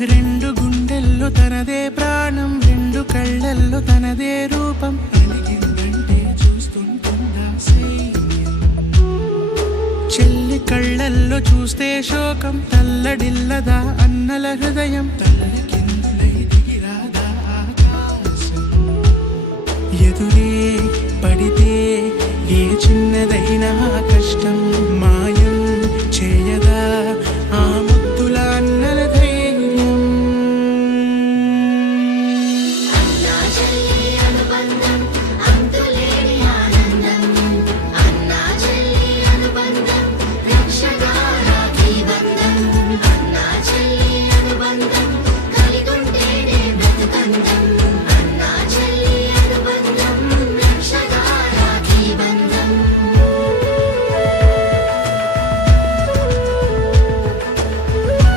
రెండు గుండెల్లో తనదే ప్రాణం, రెండు కళ్ళల్లో తనదే రూపం. అలిగిందంటే చూస్తుంటుందా సైన్యం. చెల్లి కళ్ళల్లో చూస్తే శోకం, తల్లడిల్లదా అన్నల హృదయం. తల్లి కిందులై దిగిరాదా ఆకాశం. ఎదురే పడితే ఏ చిన్నదైనా కష్టం